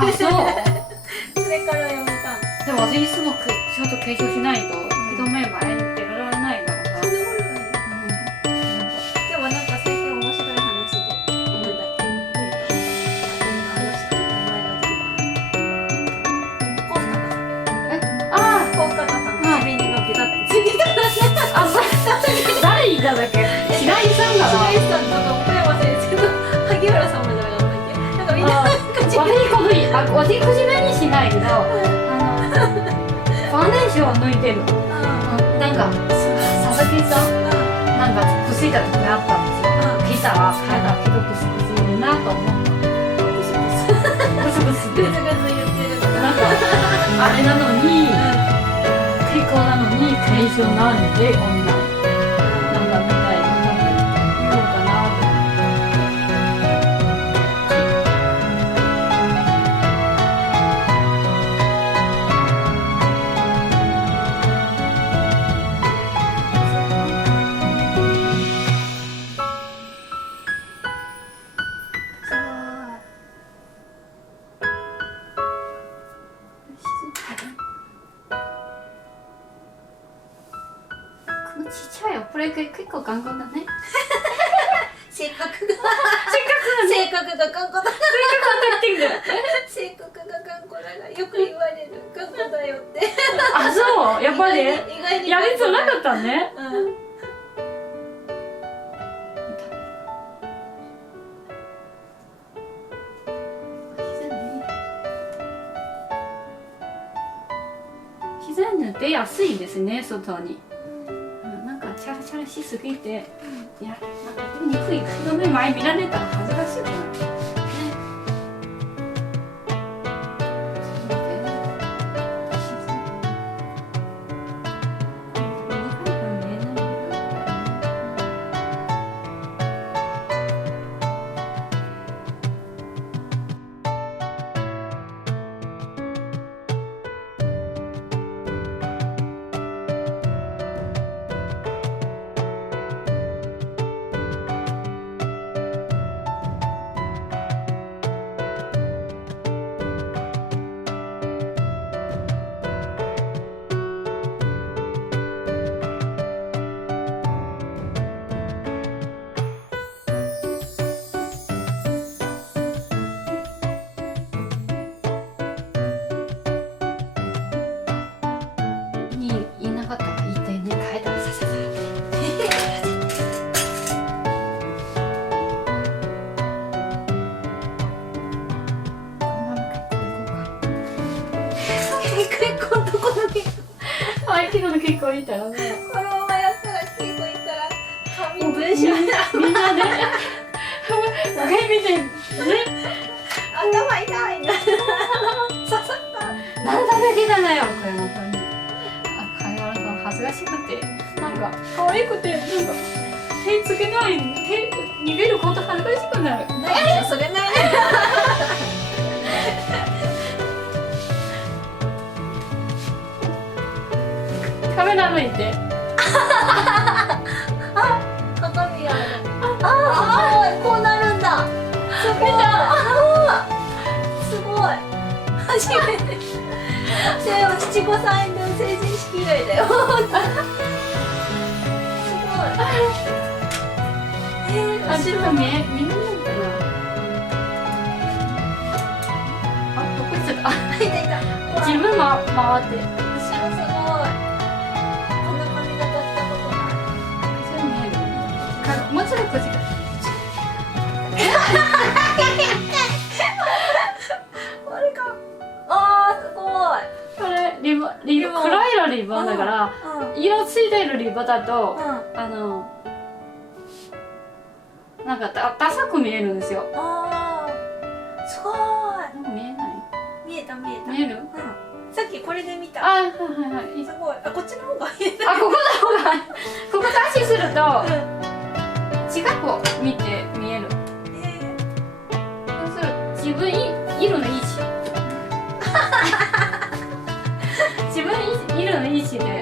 あ、そうそれからやめた。でも私いつもちゃんと化粧しないと人目前に出られないからさ。そんなことない。でもなんか最近面白い話で、なんだっけ、あの人の名前が出てこない。あ高深田さんのしびりがベタってついてたんだね。あ、それ誰いただっけ？白井さんかな。白石さんとか小山先生と萩原さんもじゃなかったっけ？なんかみんな私口紅にしないけど、ファンデーションを抜いてる。なんか佐々木さんなんかくっついた時があったんですよ。ピザは肌ひどくするなと思った。グスグス言ってる。なんかあれなのに結構なのに化粧なんで女なんかみたいな言おうかなと。ちっちゃいよ。これ結構頑固だね。性格が頑固だ。性格が頑固だがよく言われる。頑固だよって。あ、そう。やっぱり意外にやりそうなかったね。膝に塗って安いですね、外に。なんかチャラチャラしすぎて、いや、なんか憎い。人目前見られたら恥ずかしくなる。結構いたよね。このままやったら結構いったら髪文章みんなで上見てね。頭痛いな。刺さった。なんだけだなよこれ本当に。貝原さん恥ずかしくてなんか可愛くてなんか手つけない手逃げること恥ずかしくなる。ないでしょそれない。カメラ向いて。鏡やる。こうなるんだ。すごい。すごい。初めて。それは七五三円分成人式以来だよ。すごい。あ、ちょっと見えないかな。あ、どこ行っちゃった。いたいた。自分も回って。もうちょっとこっちか。あれか。あーすごい。これリボン暗いのリボンだから、色ついてるリボンだと、なんかダサく見えるんですよ。あーすごい。なんか見えない？見えた。見える？さっきこれで見た。はい。すごい。あ、こっちの方がいい。あ、ここの方がここタッチすると。近くを見て見える。そうする自分色の位置自分色の位置で